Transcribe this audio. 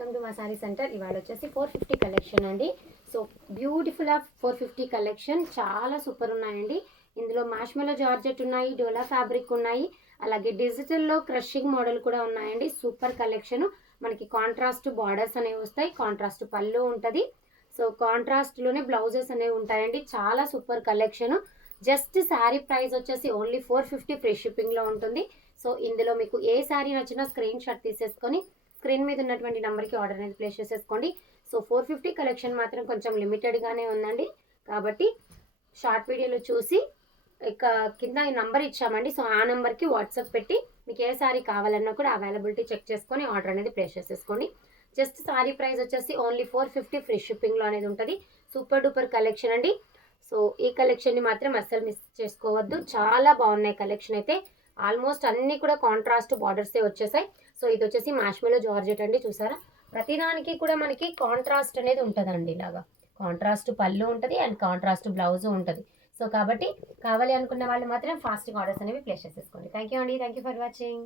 Welcome to మా sorry centre. ఇవాళ వచ్చేసి 450 కలెక్షన్ అండి. సో బ్యూటిఫుల్ ఆఫ్ 450 కలెక్షన్ చాలా సూపర్ ఉన్నాయండి. ఇందులో మాష్మెలో జార్జెట్ ఉన్నాయి, డోలా ఫ్యాబ్రిక్ ఉన్నాయి, అలాగే డిజిటల్లో క్రషింగ్ మోడల్ కూడా ఉన్నాయండి. Super collection. మనకి కాంట్రాస్ట్ బార్డర్స్ అనేవి వస్తాయి, కాంట్రాస్ట్ పళ్ళు ఉంటుంది. సో కాంట్రాస్ట్లోనే బ్లౌజెస్ అనేవి ఉంటాయండి. చాలా super collection. Just sari price వచ్చేసి ఓన్లీ 450 ఫ్రీ షిప్పింగ్లో ఉంటుంది. సో ఇందులో మీకు ఏ శారీ నచ్చినా స్క్రీన్ షాట్ తీసేసుకొని స్క్రీన్ మీద ఉన్నటువంటి నెంబర్కి ఆర్డర్ అనేది ప్లేస్ చేసేసుకోండి. సో 450 కలెక్షన్ మాత్రం కొంచెం లిమిటెడ్గానే ఉందండి, కాబట్టి షార్ట్ వీడియోలో చూసి ఇక కింద ఈ నెంబర్ ఇచ్చామండి. సో ఆ నెంబర్కి వాట్సాప్ పెట్టి మీకు ఏ శారీ కావాలన్నా కూడా అవైలబిలిటీ చెక్ చేసుకొని ఆర్డర్ అనేది ప్లేస్ చేసేసుకోండి. జస్ట్ శారీ ప్రైస్ వచ్చేసి ఓన్లీ 450 ఫ్రీ షిప్పింగ్లో అనేది ఉంటుంది. సూపర్ డూపర్ కలెక్షన్ అండి. సో ఈ కలెక్షన్ని మాత్రం అస్సలు మిస్ చేసుకోవద్దు. చాలా బాగున్నాయి కలెక్షన్ అయితే. ఆల్మోస్ట్ అన్నీ కూడా కాంట్రాస్ట్ బార్డర్సే వచ్చేసాయి. సో ఇది వచ్చేసి మాష్మెలో జార్జెట్ అండి. చూసారా, ప్రతిదానికి కూడా మనకి కాంట్రాస్ట్ అనేది ఉంటుందండి. ఇలాగా కాంట్రాస్ట్ పళ్ళు ఉంటుంది అండ్ కాంట్రాస్ట్ బ్లౌజ్ ఉంటుంది. సో కాబట్టి కావాలి అనుకున్న వాళ్ళు మాత్రం ఫాస్ట్గా ఆర్డర్స్ అనేవి ప్లేస్ చేసేసుకోండి. థ్యాంక్ యూ అండి. Thank you for watching.